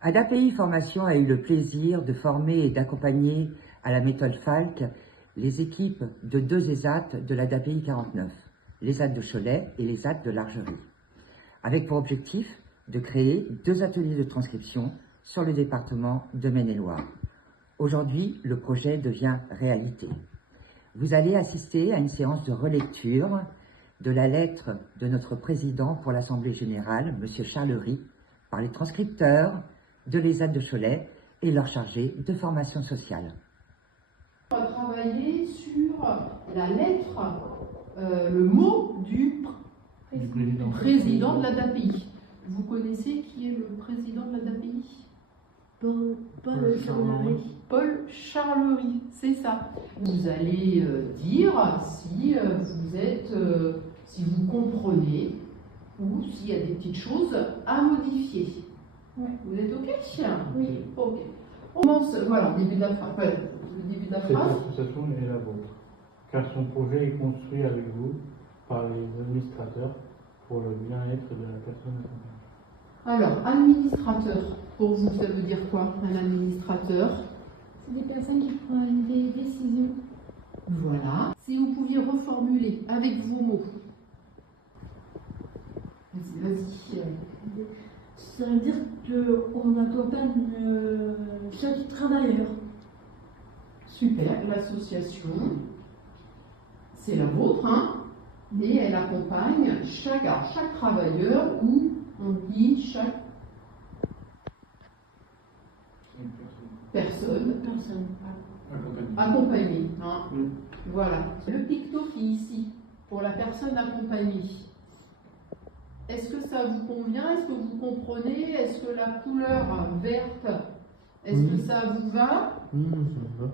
ADAPI Formation a eu le plaisir de former et d'accompagner à la méthode Falck les équipes de 2 ESAT de l'ADAPI 49, l'ESAT de Cholet et l'ESAT de l'Argerie, avec pour objectif de créer 2 ateliers de transcription sur le département de Maine-et-Loire. Aujourd'hui, le projet devient réalité. Vous allez assister à une séance de relecture de la lettre de notre président pour l'Assemblée générale, M. Charlery, par les transcripteurs de l'ESAT de Cholet et leur chargé de formation sociale. On va travailler sur la lettre, le mot du président de l'ADAPI. Vous connaissez qui est le président de l'ADAPI? Paul Charlery. Paul Charlery, c'est ça. Vous allez dire si vous êtes, si vous comprenez ou s'il y a des petites choses à modifier. Ouais. Vous êtes OK? Oui. OK. On commence, voilà, le début de la phrase. Le début de la Cette phrase. association est la vôtre, car son projet est construit avec vous par les administrateurs pour le bien-être de la personne accompagnée. Alors, administrateur, pour vous, ça veut dire quoi, un administrateur? C'est des personnes qui prennent des décisions. Voilà. Si vous pouviez reformuler avec vos mots. Vas-y. Ça veut dire qu'on accompagne chaque travailleur. Super. L'association, c'est la vôtre, hein, et elle accompagne chaque travailleur ou on dit chaque personne accompagnée. Hein. Voilà. Le picto qui est ici, pour la personne accompagnée. Est-ce que ça vous convient? Est-ce que vous comprenez? Est-ce que la couleur verte, est-ce que ça vous va? Oui, ça va.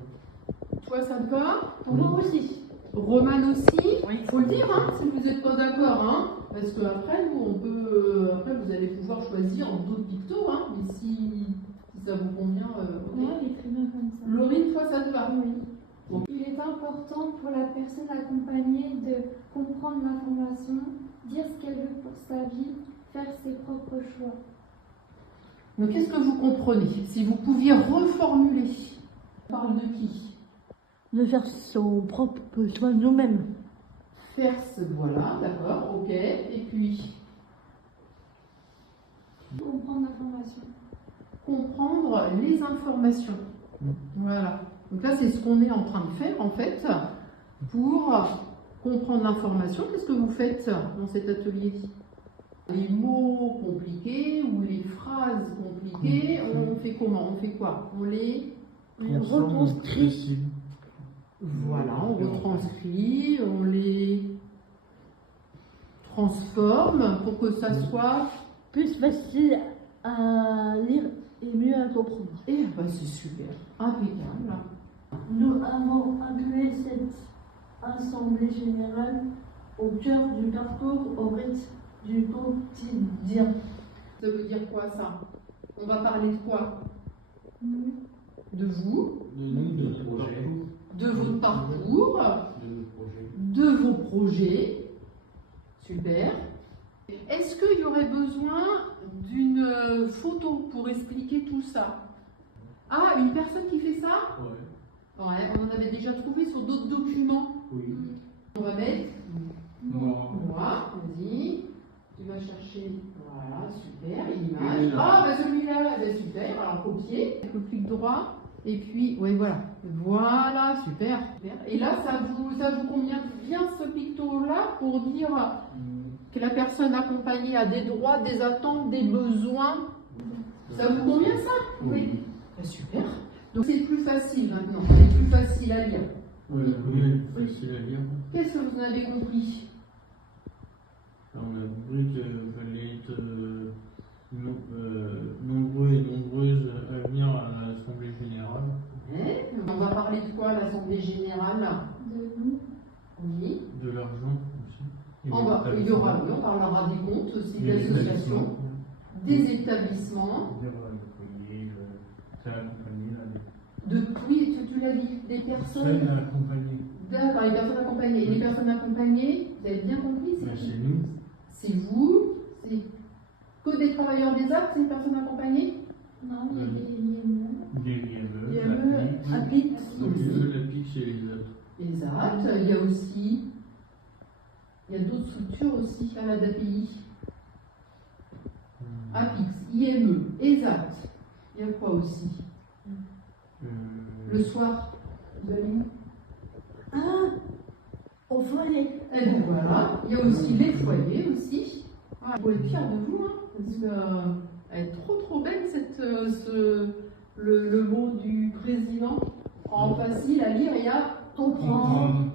Toi, ça te va? Pour moi aussi. Roman aussi? Il faut le dire, hein, si vous n'êtes pas d'accord. Hein, parce qu'après, nous, on peut. Après, vous allez pouvoir choisir d'autres pictos. Hein, mais si ça vous convient, ok. Ouais, il est très bien comme ça. Laurine, toi, ça te va? Oui. Bon. Il est important pour la personne accompagnée de comprendre l'information, dire ce qu'elle veut pour sa vie, faire ses propres choix. Donc, qu'est-ce que vous comprenez? Si vous pouviez reformuler, on parle de qui? De faire son propre choix nous-mêmes. Faire ce. Voilà, d'accord, ok. Et puis, Comprendre l'information. comprendre les informations. Voilà. Donc là, c'est ce qu'on est en train de faire, en fait, pour comprendre l'information. Qu'est-ce que vous faites dans cet atelier? Les mots compliqués ou les phrases compliquées, on fait comment? On fait quoi? On les... Retranscrit. Voilà, on retranscrit, on les transforme pour que ça soit... Plus facile à lire et mieux à comprendre. Eh ben, c'est super, impeccable. Nous avons inclus cette assemblée générale au cœur du parcours au rythme du quotidien. Ça veut dire quoi, ça? On va parler de quoi? De vous, De nous, de notre projet. de votre parcours, De nos projets. de vos projets. Super. Est-ce qu'il y aurait besoin d'une photo pour expliquer tout ça? Ah, une personne qui fait ça? Ouais. Ouais, on en avait déjà trouvé sur d'autres documents. Oui. On va mettre Moi. moi, vas-y. Tu vas chercher, voilà, super, Et l'image. là. Ah, bah celui-là, bah, super, alors copier, avec le clic droit, et puis, oui, voilà. Voilà, super, super. Et là, ça vous convient bien ce picto-là pour dire que la personne accompagnée a des droits, des attentes, des besoins. Ça vous convient ça? Oui. Bah, super. Donc c'est plus facile maintenant, c'est plus facile à lire. Oui, facile à lire. Qu'est-ce que vous en avez compris? On a compris qu'il fallait être nombreux et nombreuses à venir à l'Assemblée générale. Ouais. On va parler de quoi à l'Assemblée générale? De nous. Oui. De l'argent aussi. On parlera des comptes aussi, des associations, des établissements, Ça accompagné là. oui, tu l'as dit, des personnes. Accompagné. D'accord, les personnes accompagnées. Les personnes accompagnées, vous avez bien compris, c'est qui? C'est nous. C'est vous, c'est que des travailleurs des arts, c'est une personne accompagnée? Non, il y a des IME. Des IME, IME, APIX aussi. Le PIC et les autres. Exact. Il y a aussi, il y a d'autres structures aussi à la DAPI. APIX, IME, ESAT. Il y a quoi aussi? Le soir, vous avez mis. Ah, au foyer. Et donc voilà, il y a aussi les foyers aussi. Ah, vous être fiers de vous, hein, parce que elle est trop belle le mot du président. En facile à lire et à comprendre.